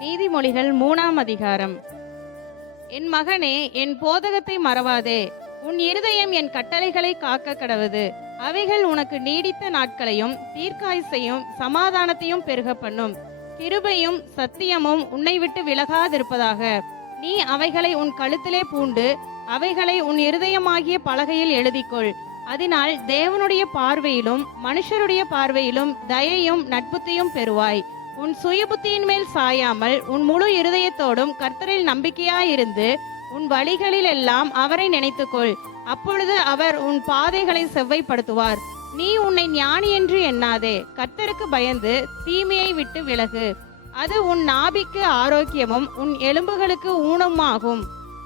நீதிமொழிகள் மூணாம் அதிகாரம். என் மகனே என் போதகத்தை மறவாதே. உன் இருதயம் என் கட்டளைகளை காக்க கடவுது. அவைகள் உனக்கு நீடித்த நாட்களையும் தீர்க்காயுசையும் சமாதானத்தையும் பெருக பண்ணும். கிருபையும் சத்தியமும் உன்னை விட்டு விலகாதிருப்பதாக. நீ அவைகளை உன் கழுத்திலே பூண்டு அவைகளை உன் இருதயமாகிய பலகையில் எழுதிக்கொள். அதனால் தேவனுடைய பார்வையிலும் மனுஷருடைய பார்வையிலும் தயையும் நட்புத்தையும் பெறுவாய். உன் சுயபுத்தியின் மேல் சாயாமல் உன் முழு இருதயத்தோடும் கர்த்தரில் நம்பிக்கையாயிருந்து உன் வழிகளில் எல்லாம் அவரை நினைத்துக்கொள். அப்பொழுது அவர் உன் பாதைகளை செவ்வைப்படுத்துவார். நீ உன்னை ஞானி என்று எண்ணாதே. கர்த்தருக்கு பயந்து தீமையை விட்டு விலகு. அது உன் நாபிக்கு ஆரோக்கியமும் உன் எலும்புகளுக்கு ஊனமாகும்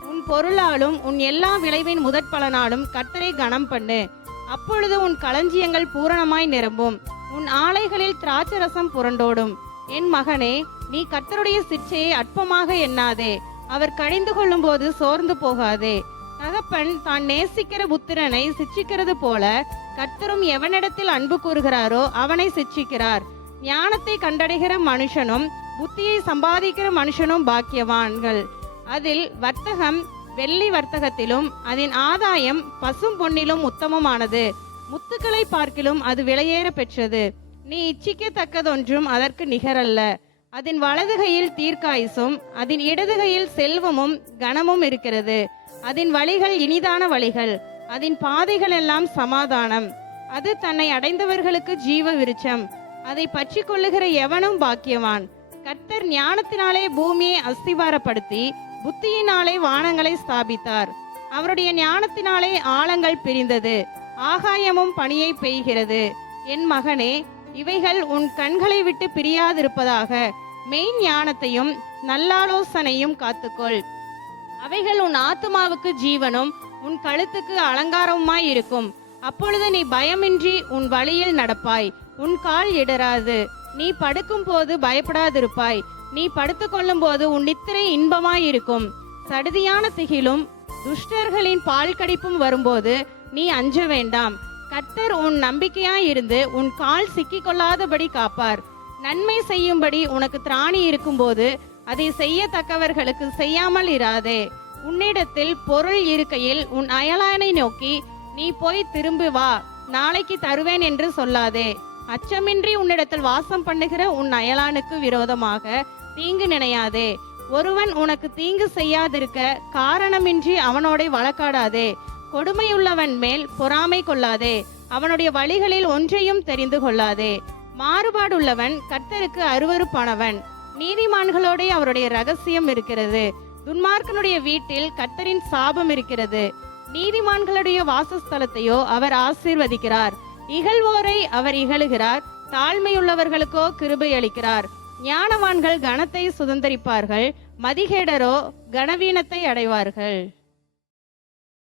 உன் பொருளாலும் உன் எல்லா விளைவின் முதற் பலனாலும் கர்த்தரை கனம் பண்ணு அப்பொழுது உன் களஞ்சியங்கள் பூரணமாய் நிரம்பும். உன் ஆலைகளில் திராட்சரசம் புரண்டோடும். என் மகனே நீ கர்த்தருடைய சிற்சையை அற்பமாக எண்ணாதே. அவர் கழிந்து கொள்ளும்போது சோர்ந்து போகாதே. தகப்பன் தான் நேசிக்கிற புத்திரனை சிச்சிக்கிறது போல கர்த்தரும் எவனிடத்தில் அன்பு கூறுகிறாரோ அவனை சிச்சிக்கிறார். ஞானத்தை கண்டடைகிற மனுஷனும் புத்தியை சம்பாதிக்கிற மனுஷனும் பாக்கியவான்கள். அதில் வர்த்தகம் வெள்ளி வர்த்தகத்திலும் அதன் ஆதாயம் பசும் பொன்னிலும் உத்தமமானது. முத்துக்களை பார்க்கிலும் அது விலையேற பெற்றது. நீ இச்சிக்கத்தக்கதொன்றும் அதற்கு நிகரல்ல. அதன் வலதுகையில் தீர்க்காயுசும் அதன் இடதுகையில் செல்வமும் கனமும் இருக்கிறது. அதன் வழிகள் இனிதான வழிகள் அதன் பாதைகள் எல்லாம் சமாதானம். அது தன்னை அடைந்தவர்களுக்கு ஜீவ விருச்சம் அதை பற்றி கொள்ளுகிற எவனும் பாக்கியவான். கர்த்தர் ஞானத்தினாலே பூமியை அஸ்திவாரப்படுத்தி புத்தியினாலே வானங்களை ஸ்தாபித்தார். அவருடைய ஞானத்தினாலே ஆழங்கள் பிரிந்தது. ஆகாயமும் பணியை பெய்கிறது. என் மகனே இவைகள் உன் கண்களை விட்டு பிரியாதிருப்பதாக மெய் ஞானத்தையும் நல்லாலோசனையும் காத்துக்கொள். அவைகள் உன் ஆத்துமாவுக்கு ஜீவனும் உன் கழுத்துக்கு அலங்காரமுமாய் இருக்கும். அப்பொழுது நீ பயமின்றி உன் வழியில் நடப்பாய். உன் கால் இடராது. நீ படுக்கும் போது பயப்படாதிருப்பாய். நீ படுத்துக்கொள்ளும் போது உன் நித்திரை இன்பமாயிருக்கும் சடுதியான திகிலும் துஷ்டர்களின் பால் கடிப்பும் வரும்போது நீ அஞ்ச வேண்டாம். கர்த்தர் உன் நம்பிக்கையாயிருந்து உன் கால் சிக்கிக்கொள்ளாதபடி காப்பார். நன்மை செய்யும்படி உனக்கு திராணி இருக்கும்போது அதை செய்யத்தக்கவர்களுக்கு செய்யாமல் இராதே. உன்னிடத்தில் பொருள் இருக்கையில் உன் அயலானை நோக்கி நீ போய் திரும்பி வா நாளைக்கு தருவேன் என்று சொல்லாதே. அச்சமின்றி உன்னிடத்தில் வாசம் பண்ணுகிற உன் அயலானுக்கு விரோதமாக தீங்கு நினையாதே. ஒருவன் உனக்கு தீங்கு செய்யாதிருக்க காரணமின்றி அவனோட வழக்காடாதே. கொடுமையுள்ளவன் மேல் பொறாமை கொள்ளாதே. அவனுடைய வழிகளில் ஒன்றையும் தெரிந்து கொள்ளாதே. மாறுபாடுள்ளவன் கர்த்தருக்கு அருவருப்பானவன். நீதிமான்களோட அவருடைய ரகசியம் இருக்கிறது. துன்மார்க்கனுடைய வீட்டில் கர்த்தரின் சாபம் இருக்கிறது. நீதிமான்களுடைய வாசஸ்தலத்தையோ அவர் ஆசீர்வதிக்கிறார். இகழ்வோரை அவர் இகழுகிறார். தாழ்மையுள்ளவர்களுக்கோ கிருபை அளிக்கிறார். ஞானவான்கள் கனத்தை சுதந்தரிப்பார்கள். மதிகேடரோ கனவீனத்தை அடைவார்கள்.